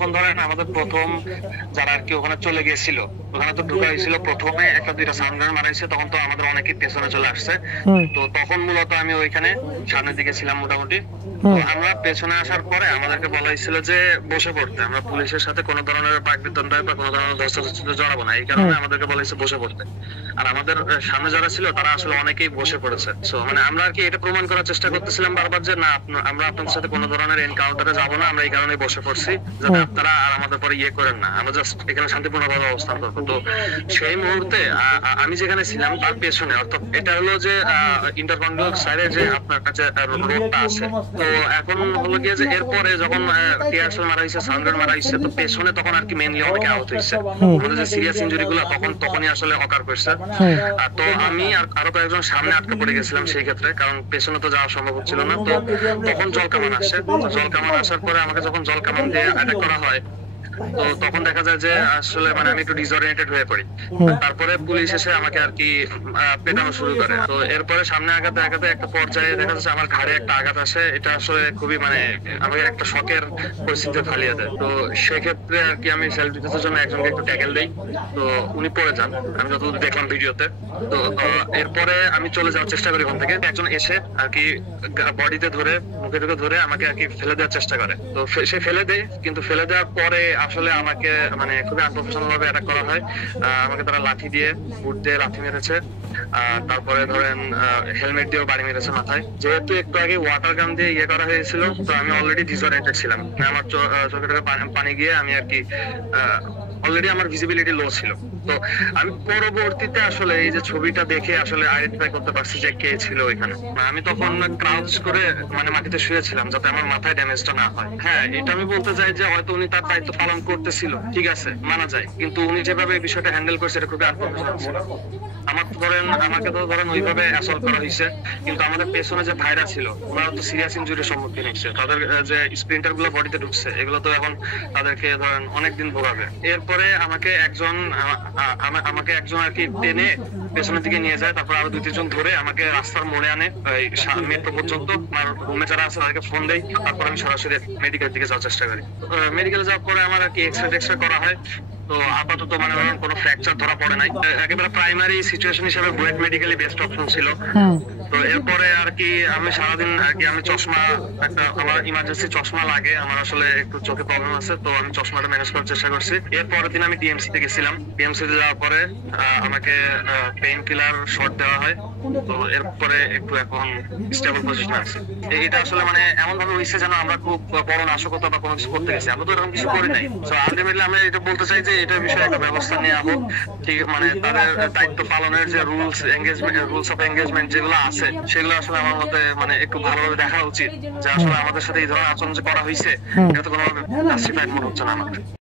যখন ধরেন আমাদের প্রথম যারা আর কি ওখানে চলে গিয়েছিল, ওখানে তো ঢুকা হয়েছিল প্রথমে একটা দুইটা সানগ্রাম মারাইছে, তখন তো আমাদের অনেকেই পেছনে চলে আসছে। তো তখন মূলত আমি ওইখানে সামনের দিকে ছিলাম মোটামুটি। তো আমরা পেছনে আসার পরে আমাদেরকে বলা হয়েছিল যে বসে পড়তে, আমরা পুলিশের সাথে কোনো ধরনের বাকবিতণ্ডায় বা কোনো ধরনের ধস্তাধস্তিতে জড়াবো না, এই কারণে আমাদেরকে বলা হয়েছে বসে পড়তে। আর আমাদের সামনে যারা ছিল তারা আসলে অনেকেই বসে পড়েছে। সো মানে আমরা আর কি এটা প্রমাণ করার চেষ্টা করতেছিলাম বারবার যে না, আমরা আপনাদের সাথে কোনো ধরনের এনকাউন্টারে যাবো না, আমরা এই কারণে বসে পড়ছি যাতে আপনারা আর আমাদের পরে ইয়ে করেন না, আমরা জাস্ট এখানে শান্তিপূর্ণভাবে অবস্থান করবো। তো সেই মুহূর্তে আমি যেখানে ছিলাম তার পেছনে, অর্থাৎ এটা হলো যে ইন্টারকন্টিনেন্টাল সাইডে যে আপনার কাছে রোডটা আছে। তো এখন হলো গিয়ে যে এরপরে যখন টিয়ারশেল মারা হয়েছে, সাউন্ডার মারা হয়েছে, তো পেছনে তখন আর কি মেইনলি অনেকে আহত হয়েছে, আমাদের যে সিরিয়াস ইনজুরি গুলো তখনই আসলে অকার করছে। তো আমি আর আরো কয়েকজন সামনে আটকে পড়ে গেছিলাম সেই ক্ষেত্রে, কারণ পেছনে তো যাওয়া সম্ভব হচ্ছিল না। তো তখন জল কামান আসে, জল কামান আসার পরে আমাকে যখন জল কামান দিয়ে অ্যাটাক করা হয়, তো তখন দেখা যায় যে আসলে মানে আমি একটু ডিসঅরিয়েন্টেড হয়ে পড়ি। তারপরে পুলিশ এসে আমাকে আর কি পেটানো শুরু করে। তো এরপরে সামনে আগাতে আগাতে একটা পর্যায়ে দেখা যাচ্ছে আমার ঘাড়ে একটা আঘাত আসে, এটা আসলে খুবই মানে আমাকে একটা শকের পরিস্থিতিতে ফালিয়ে দেয়। তো সেক্ষেত্রে আর কি আমি সেলফ ডিফেন্সের জন্য একজনকে একটু ট্যাকেল দেই, তো উনি পড়ে যান, আমি যতদূর দেখলাম ভিডিওতে। তো এরপরে আমি চলে যাওয়ার চেষ্টা করি ওখান থেকে, একজন এসে আর কি বডিতে ধরে মুখে ঢুকে ধরে আমাকে আর কি ফেলে দেওয়ার চেষ্টা করে। তো সে ফেলে দেয়, কিন্তু ফেলে দেওয়ার পরে আসলে আমাকে মানে খুবই আনপ্রফেশনাল ভাবে অ্যাটাক করা হয়। আমাকে তারা লাঠি দিয়ে, বুট দিয়ে লাঠি মেরেছে, তারপরে ধরেন হেলমেট দিয়েও বাড়ি মেরেছে মাথায়। যেহেতু একটু আগে ওয়াটার গান দিয়ে ইয়ে করা হয়েছিল, তো আমি অলরেডি ডিসঅরিয়েন্টেড ছিলাম, আমার চোখে টোকে পানি গিয়ে আমি আর কি অলরেডি আমার ভিজিবিলিটি লো ছিল। তো আমি পরবর্তীতে আসলে এই যে ছবিটা দেখে আসলে আইডেন্টিফাই করতে পারছি যে কে ছিল ওইখানে। আমি তখন ক্রাউচ করে মানে মাটিতে শুয়েছিলাম যাতে আমার মাথায় ড্যামেজটা না হয়। হ্যাঁ, এটা আমি বলতে চাই যে হয়তো উনি তার দায়িত্ব পালন করতেছিল, ঠিক আছে, মানা যায়, কিন্তু উনি যেভাবে এই বিষয়টা হ্যান্ডেল করছে এটা খুবই আনপ্রফেশনাল ছিল। আমাকে তো ধরেন ওইভাবে অ্যাসল্ট করা হয়েছে, কিন্তু আমাদের পেছনে যে ভাইরা ছিল ওনারা তো সিরিয়াস ইনজুরির সম্মুখীন হচ্ছে, তাদের যে স্প্লিন্টার গুলো বডিতে ঢুকছে, এগুলো তো এখন তাদেরকে ধরেন অনেকদিন ভোগাবে। এরপরে আমাকে একজন আর কি টেনে পেছনের দিকে নিয়ে যায়, তারপর আরো দুই তিনজন ধরে আমাকে রাস্তার মোড়ে আনে মেট্রো পর্যন্ত। আমার রুমে যারা আছে তাদেরকে ফোন দেয়, তারপর আমি সরাসরি মেডিকেলের দিকে যাওয়ার চেষ্টা করি। মেডিকেলে যাওয়ার পরে আমার আর কি এক্সরে করা হয়। তো আপাতত মানে কোনো ফ্র্যাকচার ধরা পড়ে নাই, একেবারে প্রাইমারি সিচুয়েশন হিসেবে বুয়েট মেডিকেলি বেস্ট অপশন ছিল। তো এরপরে আর কি আমি সারাদিন আর কি আমি চশমা, একটা আমার ইমার্জেন্সি চশমা লাগে, আমার আসলে একটু চোখে প্রবলেম আছে, তো আমি চশমাটা ম্যানেজ করার চেষ্টা করছি। এরপরের দিন আমি ডিএমসি তে গেছিলাম, ডিএমসি তে যাওয়ার পরে আমাকে পেইন কিলার শট দেওয়া হয়। তো এরপরে একটু এখন স্টেবল পজিশনে আছে। এটা আসলে মানে এমন ভাবে হয়েছে যেন আমরা খুব বড় নাশকতা বা কোনো কিছু করতে গেছি, আমরা তো এরকম কিছু করি নাই। তো আলটিমেটলি আমি এটা বলতে চাই যে এটার বিষয়ে একটা ব্যবস্থা নেওয়া হোক, ঠিক মানে তাদের দায়িত্ব পালনের যে রুলস অফ এঙ্গেজমেন্ট যেগুলো আছে, সেগুলো আসলে আমার মতে মানে একটু ভালোভাবে দেখা উচিত, যে আসলে আমাদের সাথে এই ধরনের আচরণ যে করা হয়েছে এটা তো কোনোভাবে জাস্টিফাইড মনে হচ্ছে না আমার।